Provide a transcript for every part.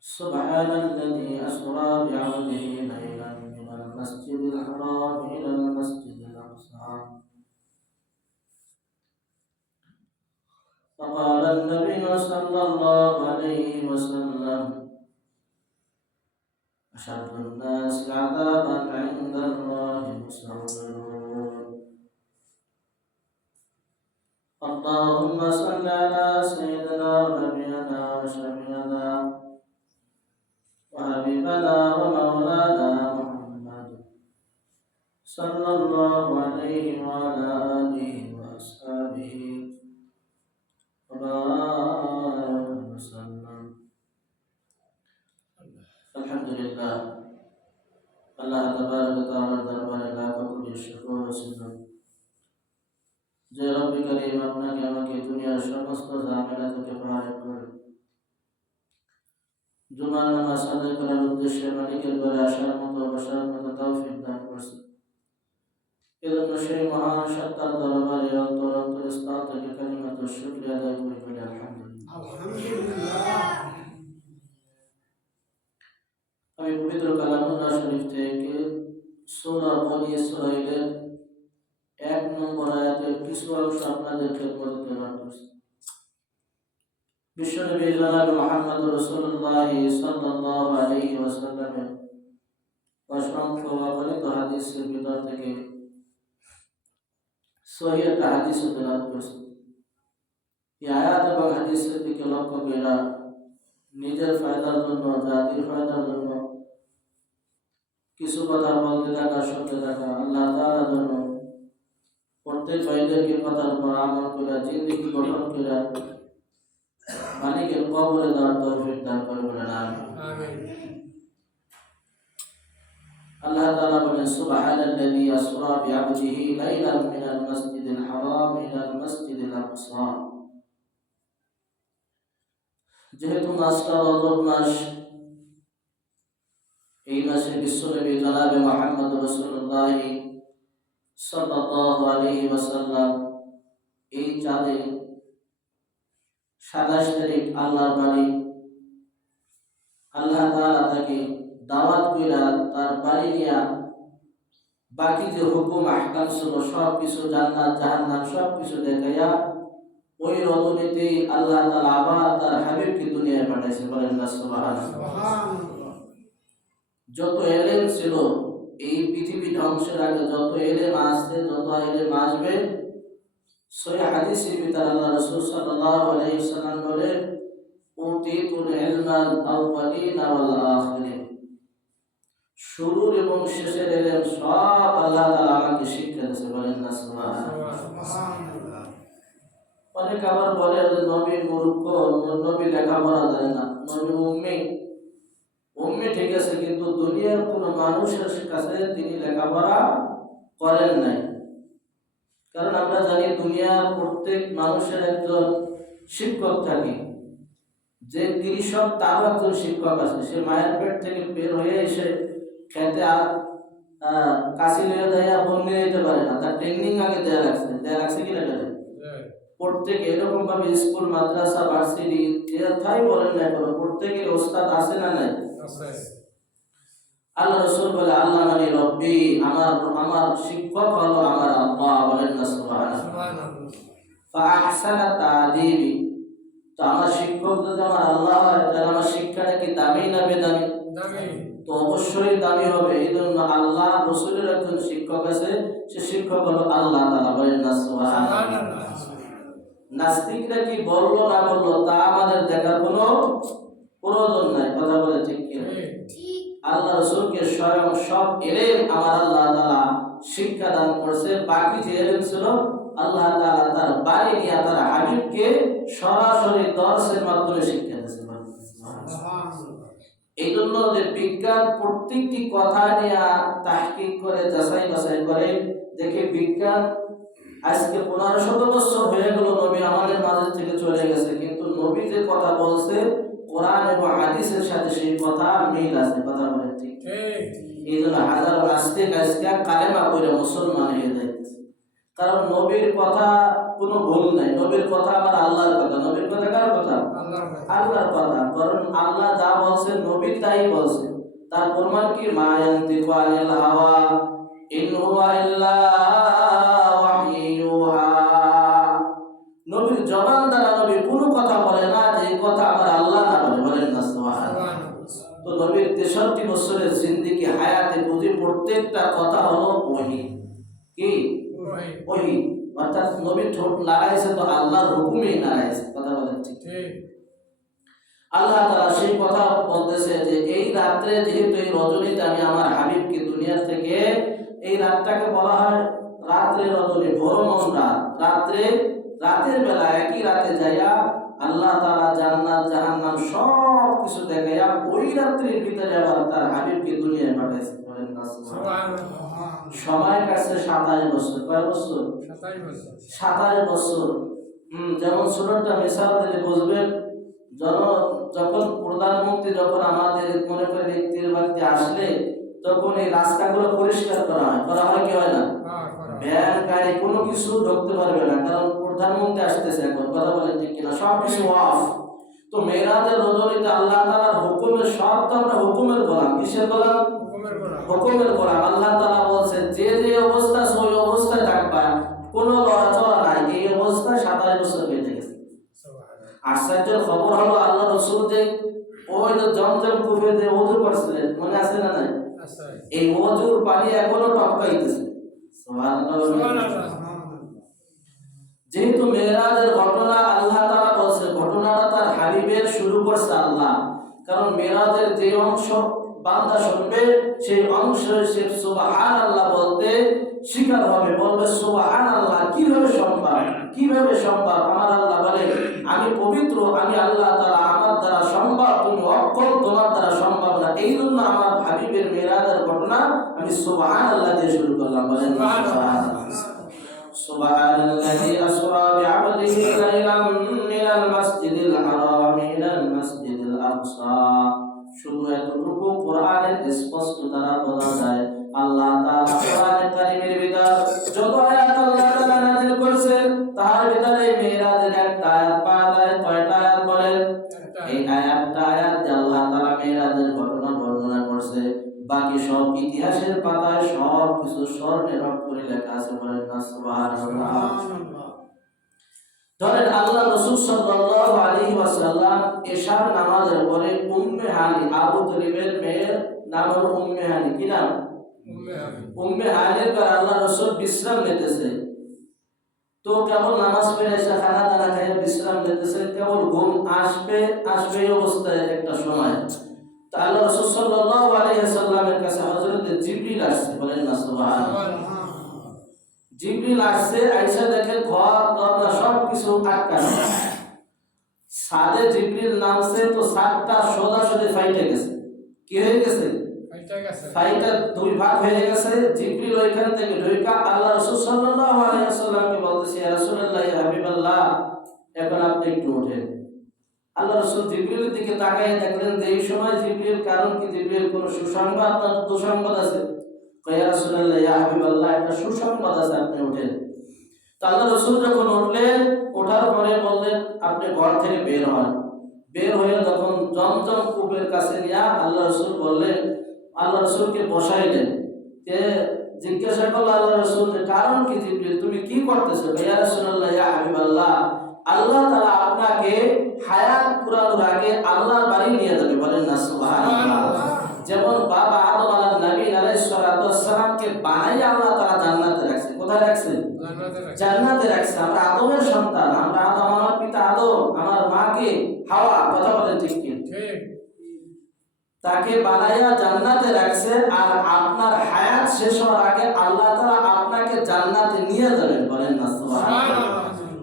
سبحان الذي أسرى بعبده ليلا من المسجد الحرام إلى المسجد الأقصى. فقال النبي صلى الله عليه وسلم أشد الناس عذابا عند الله المصورون اللهم صل على سيدنا ونبينا وشفيعنا وحبيبنا ومولانا محمد صلى الله عليه وعلى آله وأصحابه وبارك وسلم الحمد لله আল্লাহ তাবারক ওয়া তাআলার দরবারে লাখ কোটি শুকর ও সিজদা যে রব্বি করিম আপনাকে আমাকে দুনিয়ার সমস্ত ঝামেলা থেকে পার করে জুমার নামাজ আদায় করার উদ্দেশ্যে মালিকের ঘরে আসার মতো বসার মতো তৌফিক দান করছে। এজন্য সেই মহান সত্তার দরবারে অন্তর অন্তর স্থান থেকে কালিমাত শুকরিয়া আদায় করি বলে আলহামদুলিল্লাহ। আমি পবিত্র কালামুল্লাহ শরীফ থেকে সূরা বনি ইসরাঈলের এক নম্বর আয়াতের কিছু অংশ আপনাদের খেদমতে করছি। বিশ্বনবী জনাব মুহাম্মদ রাসূলুল্লাহ সাল্লাল্লাহু আলাইহি ওয়াসাল্লামের অসংখ্য অগণিত হাদিসের ভিতর থেকে সহি একটা হাদিস তেলাওয়াত করছি। এই আয়াত এবং হাদিসের দিকে লক্ষ্য করে নিজের ফায়দার জন্য, জাতির ফায়দার জন্য, কিছু কথা বলতে থাকা, শুনতে থাকা, আল্লাহ তাআলার জন্য প্রত্যেক ভাইদেরকে কথার উপর আমল করে জিন্দিগি গঠন করে মালিকের কবরে দেওয়ার তৌফিক দান করে বলেন আল্লাহ তাআলা বলেন সুবহানাল্লাযী আসরা বিআবদিহি লাইলান মিনাল মাসজিদিল হারাম ইলাল মাসজিদিল আকসা। যেহেতু মাসটা রজব মাস এই মাসে বিশ্বনবী জনাবে মোহাম্মদ রসুল্লাহ সাল্লাল্লাহু আলাইহি ওয়াসাল্লাম এই চাঁদে সাতাশ তারিখ আল্লাহর বাড়ি আল্লাহ তাআলা তাকে দাওয়াত কইরা তার বাড়ি নিয়া বাকি যে হুকুম আহকাম ছিল সব কিছু জান্নাত জাহান্নাম সব কিছু দেখাইয়া ওই রজনীতে আল্লাহ তাআলা আবার তার হাবিবকে দুনিয়ায় পাঠাইছে। বলেন যত এলেম ছিল এই পৃথিবী ধ্বংসের আগে যত এলেম আসছে যত এলেম আসবে সহি হাদিসের ভিতর আল্লাহ রাসূল সাল্লাল্লাহু আলাইহি ওয়াসাল্লাম বলে উতিতুল ইলমাল আউয়ালিন ওয়াল আখিরিন। শুরুর এবং শেষের এলেম সব আল্লাহ তাআলা আমাকে শিক্ষা দিয়েছে। বলেন না সুবহানাল্লাহ। অনেক আবার বলে নবী মূর্খ নবী লেখাপড়া জানে না নবী উম্মি। উম্মি ঠিক আছে কিন্তু দুনিয়ার কোন মানুষের কাছে তিনি লেখাপড়া করেন নাই। কারণ আমরা জানি দুনিয়ার প্রত্যেক মানুষের একজন শিক্ষক থাকে। যে কৃষক তারও একজন শিক্ষক আছে। সে মায়ের পেট থেকে বের হয়ে এসে খেতে আর কাশি নিয়ে দেয়া বন নিয়ে যেতে পারে না। তার ট্রেনিং আগে দেয়া লাগছে। দেয়া লাগছে কি লাগে প্রত্যেক এরকম ভাবে স্কুল মাদ্রাসা ভার্সিটি এথাই বলেন না কোনো প্রত্যেকের ওস্তাদ আছে না নাই? আল্লাহ রসুল বলে আল্লাহ মানে রব্বি আমার আমার শিক্ষক হলো আমার আল্লাহ বলেন না সুবহানাল্লাহ। তাদিবি তো আমার শিক্ষক যদি আমার আল্লাহ হয় তাহলে আমার শিক্ষাটা কি দামি না বেদামি? তো অবশ্যই দামি হবে এই জন্য আল্লাহ রসুলের একজন শিক্ষক আছে সে শিক্ষক হলো আল্লাহ তাআলা বলেন না সুবহানাল্লাহ। নাস্তিকরা কি বলল না বলল তা আমাদের দেখার কোনো প্রয়োজন নাই কথা বলে ঠিক কি আল্লাহ রসুলকে স্বয়ং সব এলেম আমার আল্লাহ তাআলা শিক্ষা দান করছে বাকি যে এলেম ছিল আল্লাহ তাআলা তার বাড়ি নিয়ে তার হাবিবকে সরাসরি দর্শের মাধ্যমে শিক্ষা দিয়েছে এই জন্য যে বিজ্ঞান প্রত্যেকটি কথা নিয়ে তাহকিক করে যাচাই বাছাই করে দেখে বিজ্ঞান আজকে পনেরো শত বছর হয়ে গেল নবী আমাদের মাঝে থেকে চলে গেছে কিন্তু নবী যে কথা বলছে কোরআন এবং হাদিসের সাথে সেই কথা মিল আছে কথা বলে ঠিক এই জন্য হাজারো নাস্তিক আজকে কালেমা করে মুসলমান হয়ে যাইতেছে। কারণ নবীর কথা কোনো ভুল নাই। নবীর কথা আবার আল্লাহর কথা। নবীর কথা কার কথা? আল্লাহর কথা। কারণ আল্লাহ যা বলছে নবী তাই বলছে। তার প্রমাণ কি? মা ইয়ান্তিকু আনিল হাওয়া ইন হুয়া ইল্লা নবীর তেষট্টি বছরের জিন্দিগি হায়াতে বুঝি প্রত্যেকটা কথা হলো ওহি। কি? ওহি। অর্থাৎ নবী ঠোঁট লাগাইছে তো আল্লাহর হুকুমেই লাগাইছে কথা বলেন ঠিক। আল্লাহ তাআলা সেই কথা বলতেছে যে এই রাত্রে যেহেতু এই রজনীতে আমি আমার হাবিবকে দুনিয়া থেকে এই রাতটাকে বলা হয় রাত্রে রজনী ভ্রমণ রাত। রাত্রে রাতের বেলা একই রাতে যাইয়া আল্লাহ তাআলা জান্নাত জাহান্নাম সব কিছু দেখাইয়া ওই রাত্রির ভিতরে আবার তার হাবিবকে দুনিয়ায় পাঠাইছে। বলেন না সুবহানাল্লাহ। সুবহানাল্লাহ। সময় কাটছে সাতাশ বছর। কয় বছর? সাতাশ বছর। হম, যেমন ছোটটা মিশাল দিলে বুঝবেন যখন প্রধানমন্ত্রী যখন আমাদের মনে করে নীতির বাড়িতে আসলে তখন এই রাস্তাগুলো পরিষ্কার করা হয়। করা হয় কি হয় না। ভ্যান গাড়ি কোনো কিছু ঢুকতে পারবে না কারণ প্রধানমন্ত্রী আসতেছে এখন। কথা বলেন ঠিক কিনা? সব কিছু অফ তো মেয়েরাদের রজনীতে আল্লাহ তাআলার হুকুমের সব তো আমরা হুকুমের গোলাম। কিসের গোলাম? হুকুমের গোলাম। আল্লাহ তাআলা বলছে যে যে অবস্থা ওই অবস্থায় থাকবা কোনো লড়াচড়া নাই। এই অবস্থায় সাতাশ বছর কেটে গেছে। আশ্চর্যের খবর হলো আল্লাহ রসুল যে ওই জমজম কুফে যে ওযু করছিলেন মনে আছে না নাই। এই ওযুর পানি এখনও টপকাইতেছে। সুবহানাল্লাহ। যেহেতু মেয়েরাজের ঘটনা আল্লাহ তাআলা বলছে ঘটনাটা তার হাবিবের শুরু করছে আল্লাহ। কারণ মেয়েরাজের যে অংশ বান্দা শুনবে সেই অংশ সে সুবহান আল্লাহ বলতে স্বীকার হবে। বলবে সুবহান আল্লাহ কীভাবে সম্ভব? কীভাবে সম্ভব? আমার আল্লাহ বলে আমি পবিত্র আমি আল্লাহ তাআলা আমার দ্বারা সম্ভব তুমি অক্ষম তোমার দ্বারা সম্ভব না। এই জন্য আমার হাবিবের মেয়েরাজের ঘটনা আমি সুবহান আল্লাহ দিয়ে শুরু করলাম। বলেন سبحان الذي أسرى بعبده ليلا من المسجد الحرام إلى المسجد الأقصى শুধু এতটুকু কোরআনের স্পষ্ট দ্বারা বলা যায় আল্লাহ তাআলা কোরআনে কারীমের আটকানো সাদে জিবরিল নামছে তো সাতটা সোজা সোজা ফাইটে গেছে। কি হয়ে গেছে। ফাইটার দুই ভাগ হয়ে গেছে। জিবরিল ওইখান থেকে ঢুকা আল্লাহ রাসূল সাল্লাল্লাহু আলাইহি ওয়াসাল্লামকে বলতেছে ইয়া রাসূলুল্লাহ ইয়া হাবিবাল্লাহ এখন আপনি একটু ওঠেন। আল্লাহ রাসূল জিবরিলের দিকে তাকায় দেখলেন যে এই সময় জিবরিল কারণ কি জিবরিল কোন সুসংবাদ না দুঃসংবাদ আছে? ইয়া রাসূলুল্লাহ ইয়া হাবিবাল্লাহ একটা সুসংবাদ আছে আপনি ওঠেন। তো আল্লাহ রসুল যখন উঠলেন ওঠার পরে বললেন আপনি ঘর থেকে বের হন। বের হয়ে যখন জমজম কূপের কাছে নিয়ে আল্লাহ রসুল বললেন আল্লাহ রসুলকে বসাইলেন যে জিজ্ঞাসা করল আল্লাহ রসুল যে কারণ কি জিবরিল? তুমি কি করতেছো? ইয়া রাসূলুল্লাহ ইয়া হাবিবাল্লাহ আল্লাহ তাআলা আপনাকে হায়াত পুরানোর আগে আল্লাহর বাড়ি নিয়ে যাবে। বলেন না সুবহানাল্লাহ। যেমন বাবা আদম আলাইহিস নবী আলাইহিস সালাতু বানাই আল্লাহ তারা জান্নাতে রাখে। জান্নাতে রাখছে আমরা আদমের সন্তান আমরা আদম আমার পিতা আদম আমার মাকে হাওয়া কথা বলেন ঠিক। তাকে বানাইয়া জান্নাতে রাখছে আর আপনার হায়াত শেষ হওয়ার আগে আল্লাহ তাআলা আপনাকে জান্নাতে নিয়ে যাবেন বলেন না।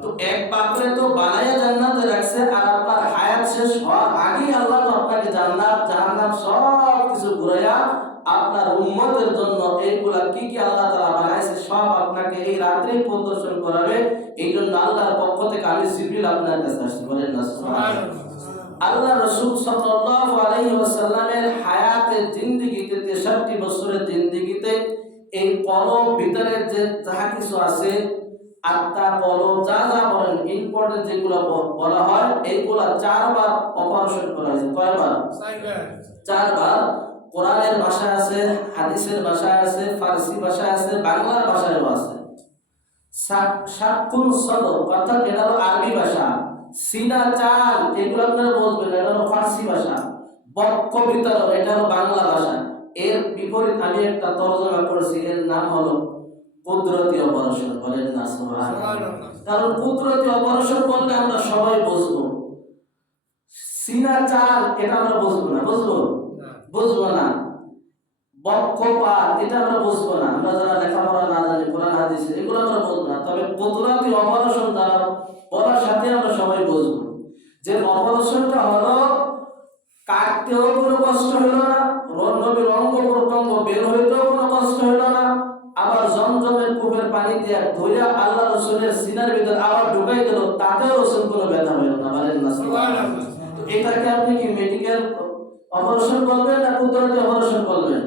তো এক পাত্রে তো বানাইয়া জান্নাতে রাখছে আর আপনার হায়াত শেষ হওয়ার আগেই আল্লাহ তো আপনাকে জান্নাত জাহান্নাম সব কিছু ঘুরাইয়া আপনার উম্মতের জন্য এইগুলা কি কি আল্লাহ আপনাকে প্রদর্শন করাবে এই জন্য আল্লাহর পক্ষ থেকে আমি জিবরিল আপনার কাছে আসছি। বলেন না। আল্লাহ রসুল সাল্লাল্লাহু আলাইহি ওয়াসাল্লামের হায়াতের জিন্দেগিতে 63 বছরের জিন্দেগিতে এই কলম ভিতরে যে যাহা কিছু আছে আত্মা কলম যা যা বলেন ইম্পর্টেন্ট যেগুলো বলা হয় এইগুলা চারবার অপারেশন করা হয়েছে। কয়বার? চারবার। কোরআনের ভাষায় আছে হাদিসের ভাষায় আছে ফার্সি ভাষায় আছে বাংলার ভাষায়ও আছে। সাক্ষুন সদর অর্থাৎ এটা হলো আরবি ভাষা। সিনা চাল এগুলো আপনারা বলবেন এটা হলো ফার্সি ভাষা। বক্ষ বিতরণ এটা হলো বাংলা ভাষা। এর বিপরীত আমি একটা তর্জমা করেছি এর নাম হলো কুদরতি অপারেশন বলেন না কারণ কুদরতি অপারেশন করলে আমরা সবাই বুঝব। সিনা চাল এটা আমরা বুঝব না বুঝব? বুঝব না। বক্ষপাত এটা আমরা বুঝব না। আমরা যারা লেখাপড়া না জানি কোরআন হাদিস এগুলো আমরা বুঝব না। তবে কুদরতি অপারেশন দ্বারা বলার সাথে আমরা সবাই বুঝব। যে অপারেশনটা হলো কাটতেও কোনো কষ্ট হলো না রন্নবীর অঙ্গ প্রত্যঙ্গ বের হইতেও কোনো কষ্ট হলো না আবার জমজমের কূপের পানি দিয়ে ধইরা আল্লাহ রসুলের সিনার ভিতর আবার ঢুকাই দিল তাতেও রসুল কোনো ব্যথা হইল না বলেন না তো এটাকে আপনি কি মেডিকেল অপারেশন করবেন না কুদরতি অপারেশন অপরিচিত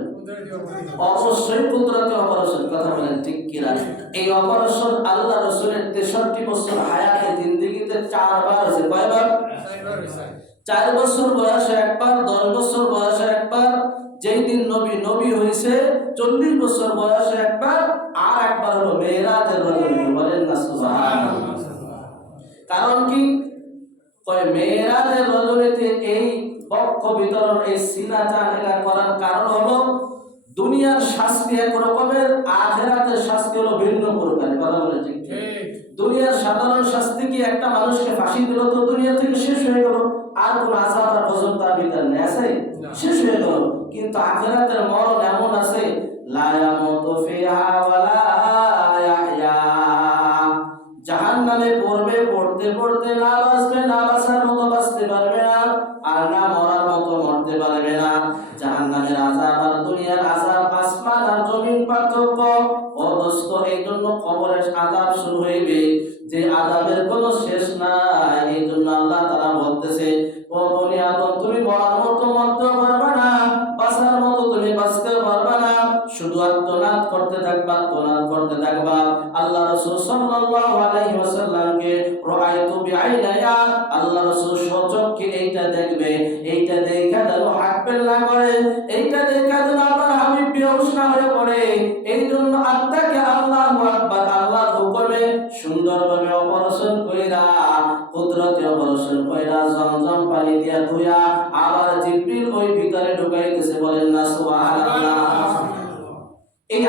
অবশ্যই কুদরতি অপারেশন কথা বলেন ঠিক কিনা এই অপারেশন আল্লাহ রসুলের তেষট্টি বছর হায়াতে জিন্দিগিতে চারবার হয়েছে। কয়বার? চার বছর বয়সে একবার দশ বছর বয়সে একবার যেই দিন নবী নবী হয়েছে চল্লিশ বছর বয়সে একবার আর একবার হলো মেয়েরাজের রজনী বলেন না কারণ কি? কয় মেয়েরাজের রজনীতে এই বক্ষ বিতরণ এই সিনা চান এটা করার কারণ হলো দুনিয়ার শাস্তি এক রকমের আখেরাতের শাস্তি হলো ভিন্ন প্রকার কথা বলে ঠিক দুনিয়ার সাধারণ শাস্তি কি একটা মানুষকে ফাঁসি দিল তো দুনিয়া থেকে শেষ হয়ে গেল? আর কোন আশা আর ভোজন তার ভিতর নেই আছে? শেষ হয়ে গেল। কিন্তু আখেরাতের মরণ এমন আছে ফিহা ওয়ালা ইয়াহইয়া জাহান্নামে পড়বে পড়তে পড়তে না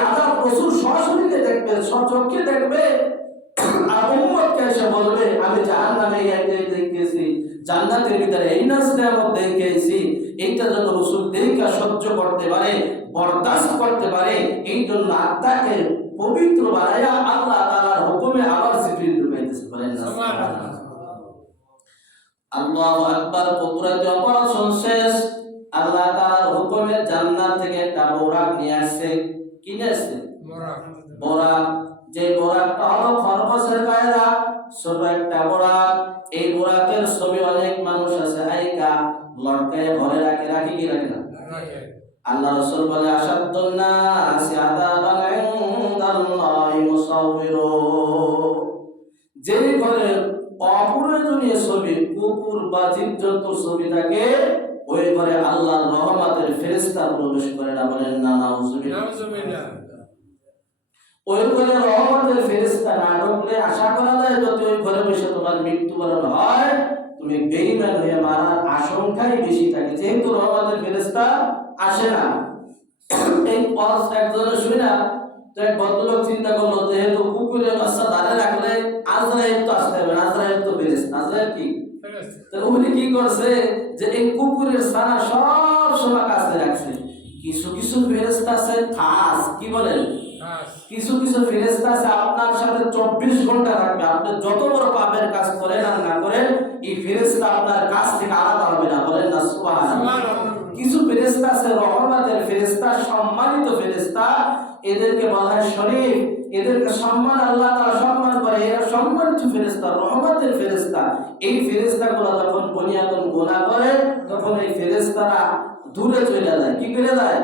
আজাব রসুল সরাসরি দেখবে সচক্ষে দেখবে পবিত্র বানাইয়া আল্লাহ তাআলার হুকুমে আবার না আকবার আল্লাহ তাআলার হুকুমে জান্নাত থেকে একটা বোরাক নিয়ে আসছে। কিনে আসছে যে বোরাকটা হলো খরগোশের কায়দা ছোট একটা বোরাক। এই বোরাকের ছবি অনেক মানুষ আছে। আইকা লটকে ঘরে রাখে রাখি কি রাখে না? আল্লাহ রাসূল বলে আসাদুন নাসি আযাবান ইনদাল্লাহি মুসাউবিরু যে ঘরে অপ্রয়োজনীয় ছবি কুকুর বা জীবজন্তুর ছবি থাকে ওই ঘরে আল্লাহর রহমতের ফেরেশতা প্রবেশ করে না বলেন না নাউজুবিল্লাহ ওই ঘরে রহমতের ফেরেশতা না ঢুকলে আশা করা যায় যদি ওই ঘরে বসে তোমার মৃত্যুবরণ হয় তুমি বেঈমান হয়ে মারার আশঙ্কাই বেশি থাকে। যেহেতু রহমতের ফেরেশতা আসে না। এই পথ একজনের শুই না তো এক ভদ্রলোক চিন্তা করল যেহেতু কুকুরের বাচ্চা ধারে রাখলে আজরাইল তো আসতে হবে না, আজরাইল তো ফেরেশতা। আজরাইল কি? তো উনি কি করছে? যে এই কুকুরের ছানা সব সময় কাছে রাখছে। কিছু কিছু ফেরেশতা আছে খাস কি বলেন? কিছু কিছু ফেরেশতা আছে আপনার সাথে চব্বিশ ঘণ্টা থাকবে। আপনি যত বড় পাপের কাজ করেন আর না করেন এই ফেরেশতা আপনার কাছ থেকে আলাদা হবে না বলেন না সুবহানাল্লাহ। সুবহানাল্লাহ। কিছু ফেরেশতা আছে রহমতের ফেরেশতা সম্মানিত ফেরেশতা এদেরকে বলা হয় শরীফ। এদেরকে সম্মান আল্লাহ তাআলা সম্মান করে। এরা সম্মানিত ফেরেশতা, রহমতের ফেরেশতা। এই ফেরেশতাগুলো যখন বনিয়াদন গুনাহ করে, তখন এই ফেরেশতারা দূরে চলে যায়। কি করে যায়?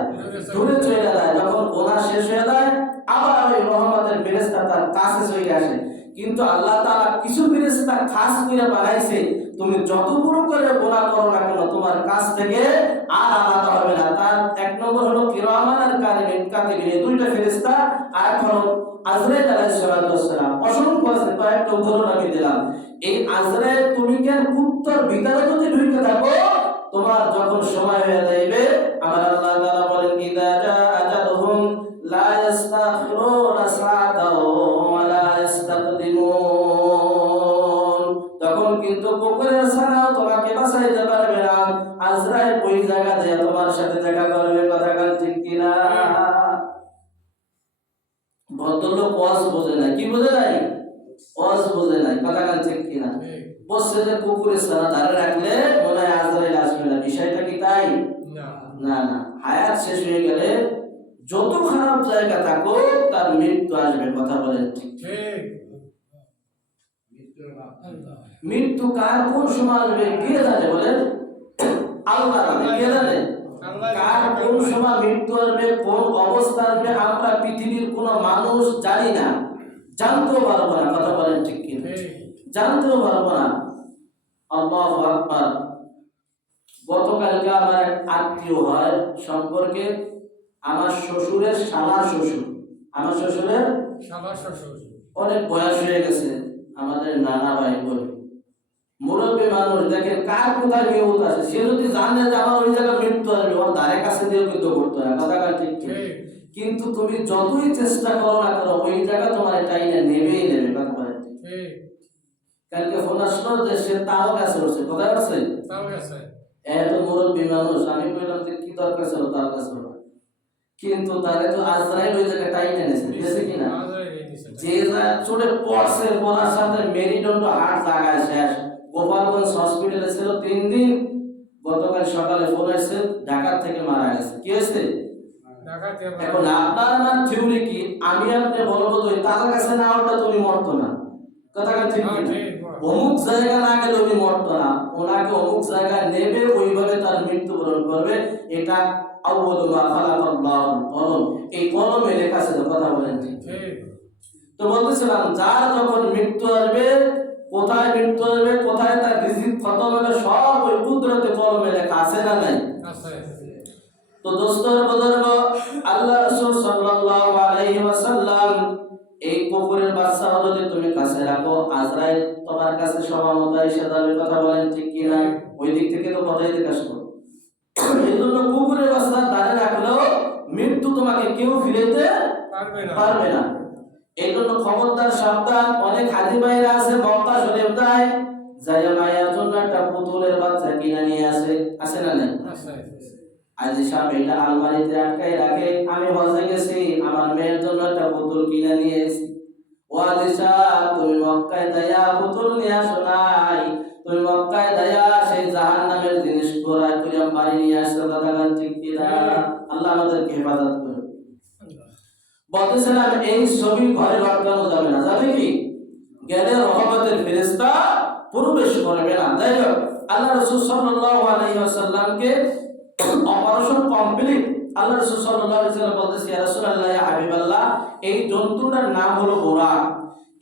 দূরে চলে যায়। যখন গুনাহ শেষ হয়ে যায়, আবার ওই রহমতের ফেরেশতা তার কাছে চলে আসে। কিন্তু আল্লাহ তারা কিছু ফেরেশতা খাস করে বানাইছে তুমি যত বড় করে গোনা করো না কেন, তোমার কাছ থেকে আর আলাদা হবে না। তার এক নম্বর হলো কিরামান আর কারিমিন কাতিবিন দুইটা ফেরেশতা আর এক হলো অসংখ্য আছে উদাহরণ আমি দিলাম। এই তুমি কেন ভিতরে যদি ঢুকে থাকো, তোমার যখন সময় হয়ে যাইবে, আমার আল্লাহ বলেন লা সাআতাও। আজরাইল ওই জায়গা দিয়ে তোমার সাথে দেখা করবে কথা কান ঠিক কিনা? ভদ্রলোক ওয়াজ বোঝে না কি বোঝে নাই? ওয়াজ বোঝে নাই কথা কান ঠিক কিনা? বসছে যে কুকুরের ছানা ধারে রাখলে মনে হয় আজরাইল আসবে না। বিষয়টা কি তাই? না। না হায়াত শেষ হয়ে গেলে যত খারাপ জায়গা থাকো তার মৃত্যু আসবে কথা বলেন ঠিক। মৃত্যু কার কোন সময় আসবে? কে জানে বলেন? আল্লাহ জানে কে জানে? কার কোন সময় মৃত্যু আসবে কোন অবস্থা আসবে আমরা পৃথিবীর কোন মানুষ জানি না। জানতেও পারব না কথা বলেন ঠিক কি জানতেও পারব না। আল্লাহ আকবার। গতকালকে আমার এক আত্মীয় হয় সম্পর্কে আমার শ্বশুরের শালা শ্বশুর। আমার শ্বশুরের শ্বশুর। অনেক বয়স হয়ে গেছে। আমাদের নানা ভাই। মানুষ দেখেন কার কোথায় বিপদ আছে? সে যদি জানে যে আমার ওই জায়গায় মৃত্যু আসবে ওর ধারে কাছে দিয়েও কিন্তু করতে হয় কথা ঠিক কিন্তু তুমি যতই চেষ্টা করো না করো ওই জায়গা তোমার টাইনে নেবেই নেবে কথা বলে কালকে ফোন আসলো যে সে তাও কাছে উঠছে কোথায় উঠছে? এত মুরব্বী মানুষ আমি কইলাম যে কি দরকার ছিল তার কাছে কিন্তু তারে তো আজরাইল ওই জায়গায় টাইনে বুঝেছে কিনা। যে পড়ছে পড়ার সাথে মেরিদণ্ড হাট লাগায় শেষ। গোপালগঞ্জ হসপিটালে ছিল তিন দিন। গতকাল সকালে ফোন আসছে ঢাকা থেকে মারা গেছে। কি হয়েছে? এখন আপনার আমার থিওরি কি? আমি আপনি বলব তো তার কাছে না ওটা তুমি মরতো না। কথা ঠিক হ্যাঁ। অমুক জায়গা না গেলে উনি মরতো না। ওনাকে অমুক জায়গায় নেবে ওইভাবে তার মৃত্যুবরণ করবে। এটা কলম। এই কলমে লেখা ছিল কথা বলেন ঠিক ঠিক। তো বলতেছিলাম যার যখন মৃত্যু আসবে কোথায় মৃত্যু হবে কোথায় তার রিজিক খতম হবে সব ওই কুদরতে কলমে লেখা আছে না নাই? তো দোস্তর বুজুর্গ আল্লাহ রাসূল সাল্লাল্লাহু আলাইহি ওয়াসাল্লাম এই কুকুরের বাচ্চা যদি তুমি কাছে রাখো আজরাইল তোমার কাছে সমামত এসে যাবে কথা বলেন ঠিক কি না ওই দিক থেকে তো কথাই থেকে আসলো এই জন্য কুকুরের বাচ্চা দাঁড়ে রাখলেও মৃত্যু তোমাকে কেউ ফিরেতে পারবে না। পারবে না। এই জন্য খবরদার সাবধান অনেক হাজি ভাইরা আছে শরীফ যায় যাইয়া মায়ের জন্য একটা পুতুলের বাচ্চা কিনে নিয়ে আসে। আসে না নাই? আজি সাহেব এটা আলমারিতে রাখে। আমি হজে গেছি আমার মেয়ের জন্য একটা পুতুল কিনে নিয়ে এসেছি। ও আজি তুমি মক্কায় দয়া পুতুল নিয়ে আসো নাই। তুমি মক্কায় দয়া সেই জাহান নামের জিনিস করে বাড়ি নিয়ে আসছো কথা ঠিক কি আল্লাহ আমাদেরকে হেফাজত করুন। বলতেছিলাম এই ছবি ঘরে লটকানো যাবে না। যাবে কি? গেলে রহমতের ফেরেশতা প্রবেশ করবে না যাই হোক আল্লাহ রাসূল সাল্লাল্লাহু আলাইহি ওয়াসাল্লামকে অপারেশন কমপ্লিট। আল্লাহ রাসূল সাল্লাল্লাহু আলাইহি ওয়াসাল্লাম বলতেছে ইয়া রাসূলুল্লাহ ইয়া হাবিবাল্লাহ এই জন্তুটার নাম হলো বোরাক।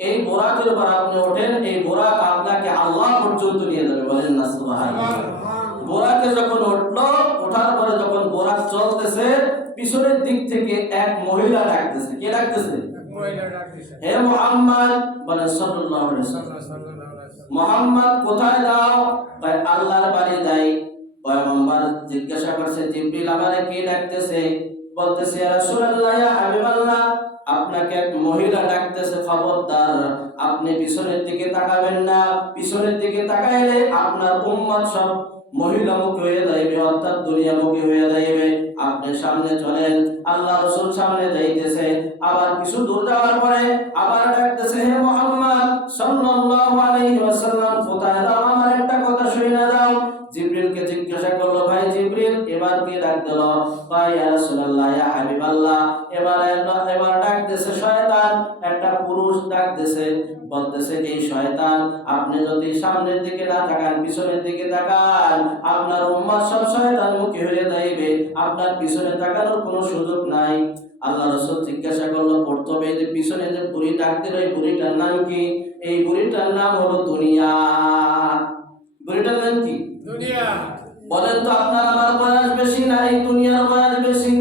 এই বোরাকের উপর আপনি ওঠেন এই বোরাক আপনাকে আল্লাহ পর্যন্ত নিয়ে যাবে। বলেন না সুবহানাল্লাহ। বোরাকে যখন উঠল ওঠার পরে যখন বোরাক চলতেছে পিছনের দিক থেকে এক মহিলা ডাকতেছে। কে ডাকতেছে? হে মোহাম্মদ বলে সাল্লাল্লাহু আলাইহি ওয়াসাল্লাম। মোহাম্মদ কোথায় যাও? ভাই আল্লাহর বাড়ি যাই পয়গম্বর জিজ্ঞাসা করছে জিবরিল আমারে কে ডাকতেছে? বলতেছে ইয়া রাসূলুল্লাহ ইয়া হাবিবাল্লাহ আপনাকে এক মহিলা ডাকতেছে খবরদার। আপনি পিছনের দিকে তাকাবেন না। পিছনের দিকে তাকাইলে আপনার উম্মত সব মহিলামুখী হয়ে যাইবে অর্থাৎ দুনিয়ামুখী হয়ে যাইবে আপনি সামনে চলেন, আল্লাহ রসুল সামনে যাইতেছে, আবার কিছু দূর যাওয়ার পরে আবার ডাকতেছে, হে মোহাম্মদ, সাল্লাল্লাহু আলাইহি ওয়াসাল্লাম কোথায় দাও, আমার একটা কথা শুনে দাও জিব্রিলকে জিজ্ঞাসা করল এবার কে ডাক দিল ইয়া রাসূলুল্লাহ, ইয়া হাবিবাল্লাহ। এবার এবার ডাক দিছে, শয়তান। একটা পুরুষ ডাক দিছে, বলতেছে এই শয়তান, আপনি যদি সামনের দিকে না তাকান, পিছনের দিকে তাকান, আপনার উম্মাদ সব শয়তান মুখী হয়ে যাইবে, আপনার পিছনে তাকানোর কোনো সুযোগ নাই। আল্লাহ রসুল জিজ্ঞাসা করল, প্রথমে যে পিছনে যে বুড়ি ডাক দিল, এই বুড়িটার নাম কি? এই বুড়িটার নাম হলো দুনিয়া। বুড়িটার নাম কি? দুনিয়া। বলেন তো আপনার আমার বয়স বেশি না এই দুনিয়ার বয়স বেশি?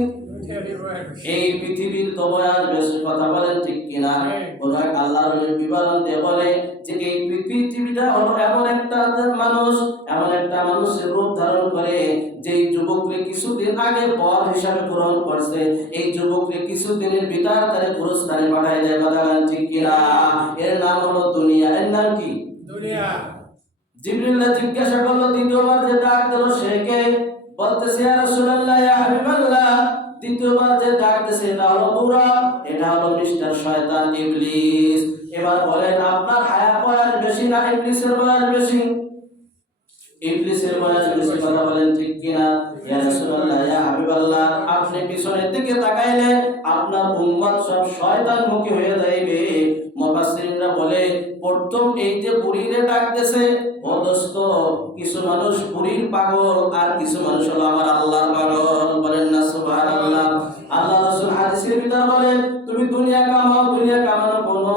এই পৃথিবীর তো বয়স বেশি কথা বলেন ঠিক কিনা? হ্যাঁ। কোন এক আল্লাহর বিবরণ দিয়ে বলে যে এই পৃথিবীটা হলো এমন একটা মানুষ এমন একটা মানুষের রূপ ধারণ করে যেই যুবকরে কিছুদিন আগে বর হিসাবে গ্রহণ করছে। এই যুবকরে কিছুদিনের ভিতর তারে পুরস্কারে পাঠায় দেয় কথা বলেন ঠিক কিনা? এর নাম হলো দুনিয়া। এর নাম কি? দুনিয়া। জিবরিল্লাহ জিজ্ঞাসা করল, দ্বিতীয়বার যে ডাক দিল সে কে? বলতেছে, ইয়া রাসূলুল্লাহ, ইয়া হাবিবাল্লাহ। দ্বিতীয়বার যে ডাক দিছে, এটা হলো বুরা এটা হলো মিস্টার শয়তান ইবলিস। এবার বলেন, আপনার হায়া বয়স বেশি না, ইবলিসের বয়স বেশি? ইবলিসের বেশি কথা বলেন, ঠিক কিনা? ইয়া রাসূলুল্লাহ, ইয়া হাবিবাল্লাহ, আপনি পিছনের দিকে তাকাইলে আপনার উম্মত সব শয়তান মুখী হয়ে যাইবে। মুফাসসিরিনরা বলে, প্রথম এই যে বুড়িরে ডাকতেছে, ও দোস্ত, কিছু মানুষ বুড়ির পাগল, আর কিছু মানুষ হলো আমার আল্লাহর পাগল। বলেন না, সুবহানাল্লাহ। আল্লাহ রাসূল হাদিসের ভিতর বলেন, তুমি দুনিয়া কামাও, দুনিয়া কামানো কোনো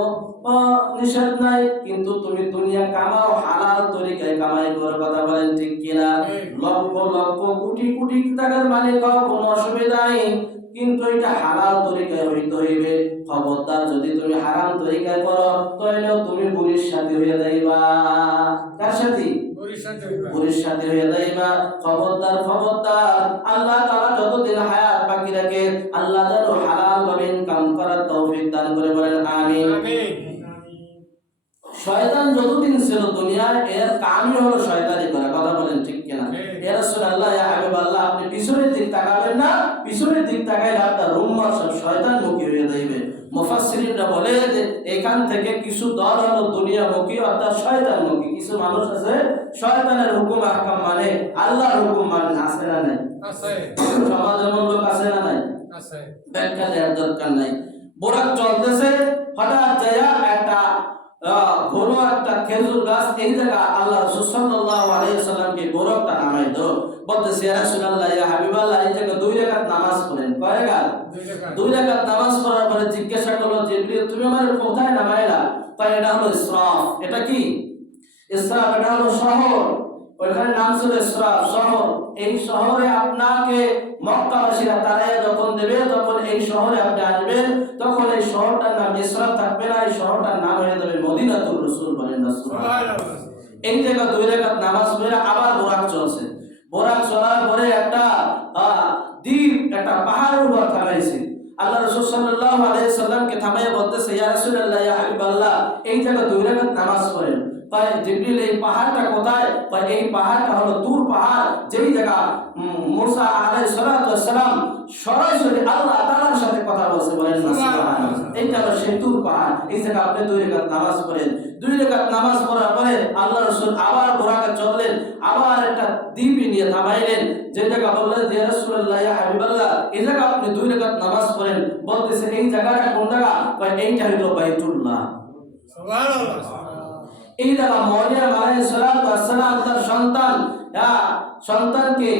নিষেধ নাই কিন্তু তুমি দুনিয়া কামাও হালাল তরিকায় কামাই করার কথা বলেন ঠিক কিনা? লক্ষ লক্ষ কোটি কোটি টাকার মালিক হও কোনো অসুবিধা নেই। কিন্তু এটা হালাল তরিকায় হইতে হইবে। খবরদার যদি তুমি হারাম তরিকায় করো তাহলে তুমি বুড়ির সাথে হয়ে যাইবা। কার সাথে। বুড়ির সাথে হয়ে যাইবা। খবরদার খবরদার আল্লাহ তাআলা যতদিন হায়াত বাকি রাখে আল্লাহ যেন হালাল ভাবে ইনকাম করার তৌফিক দান করে বলেন আমিন। আমিন। শয়তান যতদিন ছিল দুনিয়ায় এর কামই হলো শয়তানি করা কথা বলেন ঠিক কিনা? ইয়া রাসূলুল্লাহ ইয়া হাবিবাল্লাহ আপনি পিছনের দিক তাকাবেন না পিছনের দিক তাকাইলে আপনার রুম্মা সব শয়তান মুখী হয়ে যাইবে। মুফাসসিরিনরা বলে যে এখান থেকে কিছু দল হলো দুনিয়া মুখী অর্থাৎ শয়তান মুখী কিছু মানুষ আছে শয়তানের হুকুম আহকাম মানে আল্লাহর হুকুম মানে আছে না নাই? আছে। সমাজ এমন লোক আছে না নাই? আছে। ব্যাখ্যা দেওয়ার দরকার নাই। বোরাক চলতেছে হঠাৎ যাইয়া একটা ঘন একটা খেজুর গাছ এই জায়গা আল্লাহ আলাইহি সাল্লামকে বোরকটা নামাই বলতেছে ইয়া রাসূলুল্লাহ ইয়া হাবিবাল্লাহ এই জায়গা দুই রাকাত নামাজ পড়েন। কয় রাকাত দুই রাকাত নামাজ পড়ার পরে জিজ্ঞাসা করল জিবরিল তুমি আমার কোথায় নামাইলা? তাই এটা হলো ইসরাফ। এটা কি? ইসরাফ এটা হলো শহর। ওইখানে নাম ছিল ইসরাফ শহর। এই শহরে আপনাকে মক্কাবাসীরা তারাইয়া যখন দেবে, তখন এই শহরে আপনি আসবেন। তখন এই শহরটার নাম ইসরাফ থাকবে না, এই শহরটার নাম হয়ে যাবে মদিনাতুর রাসূল বলেন। এই জায়গা দুই রেখাত নামাজ পড়ে আবার বোরাক চলছে। বোরাক চলার পরে একটা দ্বীপ, একটা পাহাড়ের উপর থামাইছে। আল্লাহ রাসূল সাল্লাল্লাহু আলাইহি থামাইয়া বলতেছে, ইয়া রাসূলুল্লাহ, ইয়া হাবিবাল্লাহ। এই জায়গা দুই রেখাত নামাজ পড়েন। তাই জিবরিল এই পাহাড়টা কোথায়? তাই এই পাহাড়টা হলো দূর পাহাড় যেই জায়গা মুসা আলাইহিস সালাতু সালাম সরাসরি আল্লাহ তাআলার সাথে কথা বলছে বলেন এইটা হলো সেই দূর পাহাড়। এই জায়গা আপনি দুই রেখাত নামাজ পড়েন। দুই রেখাত নামাজ পড়ার পরে আল্লাহ রসুল আবার বোরাকে চললেন আবার একটা দ্বীপে নিয়ে থামাইলেন। যে জায়গা বললেন যে রাসূলুল্লাহ ইয়া হাবিবাল্লাহ এই জায়গা আপনি দুই রেখাত নামাজ পড়েন। বলতেছে এই জায়গাটা কোন জায়গা? এইটা হলো বাইতুল্লাহ। সুবহানাল্লাহ। এই মরিয়াম আলাইহিস সালাম তার সন্তান সন্তানকে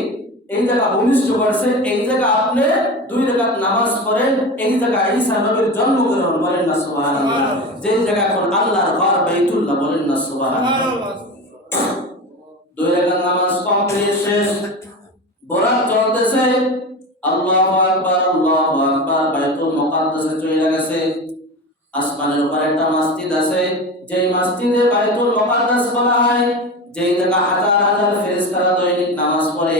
এই জায়গা ভূমিষ্ঠ করছে এই জায়গা আপনি দুই রাকাত নামাজ পড়েন এই জায়গা ঈসা নবীর জন্মগ্রহণ বলেন না সুবহানাল্লাহ। যে জায়গা এখন আল্লাহর ঘর বাইতুল্লাহ বলেন না সুবহানাল্লাহ। দুই রাকাত নামাজ কমপ্লিট শেষ। বরাত চলতেছে। আল্লাহু আকবার আল্লাহু আকবার বাইতুল মুকাদ্দাসে চলে গেছে। আসমানের উপর একটা মসজিদ আছে যেই মসজিদে বাইতুল মুকাদ্দাস বলা হয় যে জায়গা হাজার হাজার ফেরেশতারা দৈনিক নামাজ পড়ে,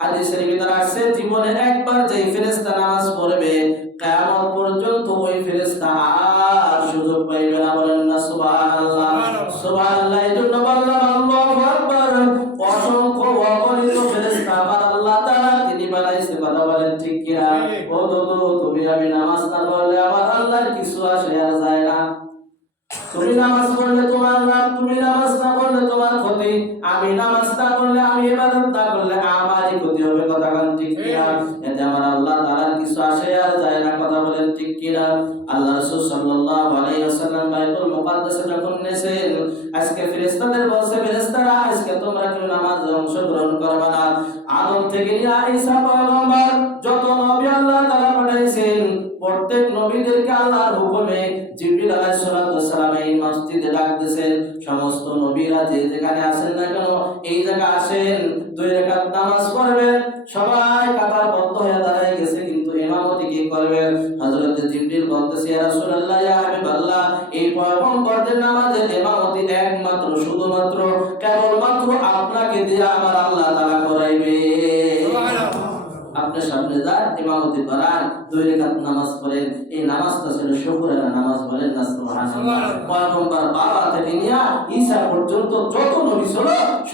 হাদিসের ভিতরে আসছে সাল্লাল্লাহু আলাইহি ওয়াসাল্লাম বাইতুল মুকাদ্দাসে যখন নেছেন, আজকে ফেরেশতাদের বলছে, ফেরেশতারা, আজকে তোমরা কেউ নামাজ অংশগ্রহণ করবে না। আদম থেকে ঈসা পয়গম্বর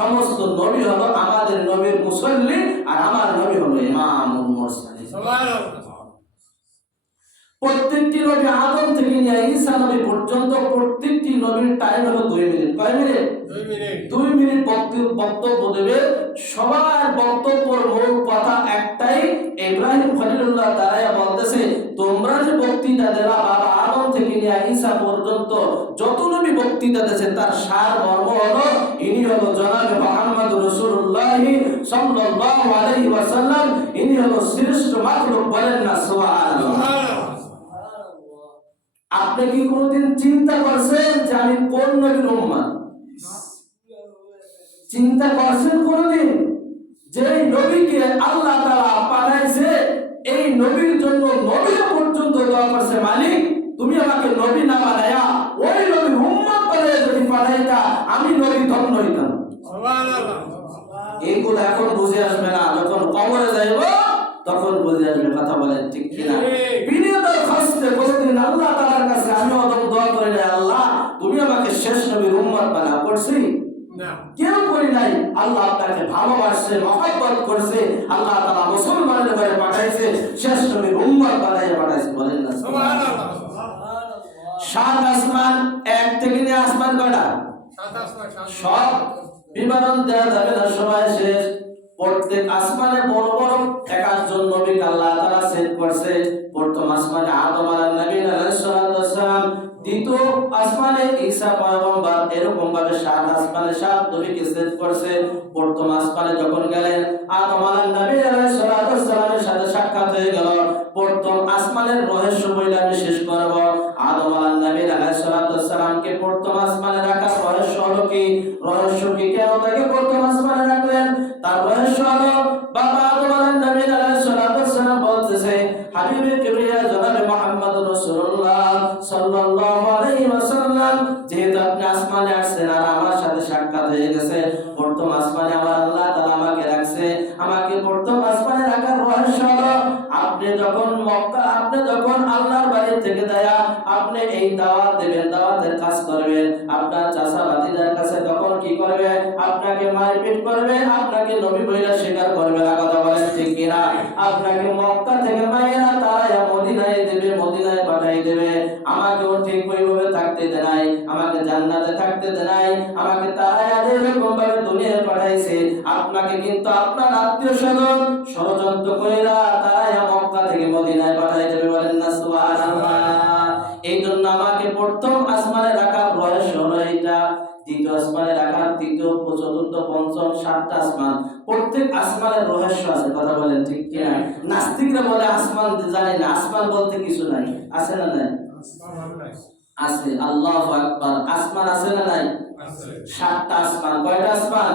সমস্ত নবী হলো আমাদের নবীর মুসল্লি আর আমার নবী হলো ইমামুল মুরসালিন। প্রত্যেকটি নবী আদম থেকে নিয়ে ঈসা নবী পর্যন্ত প্রত্যেকটি নবীর টাইম হলো দুই মিনিট। কয় মিনিট? দুই মিনিট। দুই মিনিট বক্তব্য দেবে সবার বক্তব্যের মূল কথা একটাই ইব্রাহিম খলিলুল্লাহ তাআলা বলতেছে তোমরা যে বক্তৃতা দিলা বাবা আদম থেকে নিয়ে ঈসা পর্যন্ত যত নবী বক্তৃতা দিয়েছে তার সার মর্ম হলো ইনি হলো জনাবে মুহাম্মদ রাসূলুল্লাহ সাল্লাল্লাহু আলাইহি ওয়াসাল্লাম ইনি হলো শ্রেষ্ঠ মাখলুক বলেন না সুবহানাল্লাহ। আপনি কি কোনোদিন চিন্তা করছেন যে আমি কোন নবীর উম্মত? চিন্তা করছেন কোনদিন? যে নবীকে আল্লাহ তাআলা পাঠাইছে এই নবীর জন্য নবী পর্যন্ত দোয়া করছে মালিক তুমি আমাকে নবী না বানায়া ওই উম্মত বানাইয়া যদি পাঠাইতা আমি নবী ধন্য হইতাম। এইগুলো এখন বুঝে আসবে না যখন কবরে যাইব তখন বুঝে আসবে কথা বলেন ঠিক কিনা। খাসতে কোনদিন আল্লাহ তাআলার কাছে আমি অদম দোয়া করে আল্লাহ তুমি আমাকে শেষ নবীর উম্মত বানাও করছি? না। কেউ করি নাই আল্লাহ আপনাকে ভালোবাসছে মহব্বত করছে আল্লাহ তাআলা মুসলমানের ঘরে পাঠাইছে শেষ নবীর উম্মত বানাইয়া পাঠাইছে বলেন না সাত আসমান এক থেকে নিয়ে আসমান কয়টা? সব বিবরণ দেওয়া যাবে না সময় শেষ। প্রত্যেক আসমানে বড় বড় একাশজন নবীকে আল্লাহ তাআলা সেট করছে। প্রথম আসমানে আদম আলাইহিস ওয়াসসালাম দ্বিতীয়, আসমানে ঈসা পয়গম্বর এরকম ভাবে সাত আসমানে সাত নবীকে সেট করছে। প্রথম আসমানে যখন গেলেন আলাইহিস নবী আলাইহিস সালাতু ওয়াসসালামের সাথে সাক্ষাৎ হয়ে গেল। প্রথম আসমানের রহস্য বইলে আমি শেষ করব। স্বজন ষড়যন্ত্র কইরা তারা মক্কা থেকে মদিনায় পাঠাই দেবে বলেন না সুবহানাল্লাহ। এই জন্য আমাকে প্রথম আসমানে রাখার রহস্য হলো এইটা দ্বিতীয় আসমানে রাখার তৃতীয় চতুর্থ পঞ্চম সাতটা আসমান। প্রত্যেক আসমানের রহস্য আছে কথা বলেন ঠিক কিনা? নাস্তিকরা বলে আসমান জানে না আসমান বলতে কিছু নাই। আছে না নাই? আছে আল্লাহ আকবার। আসমান আছে না নাই? সাতটা আসমান। কয়টা আসমান?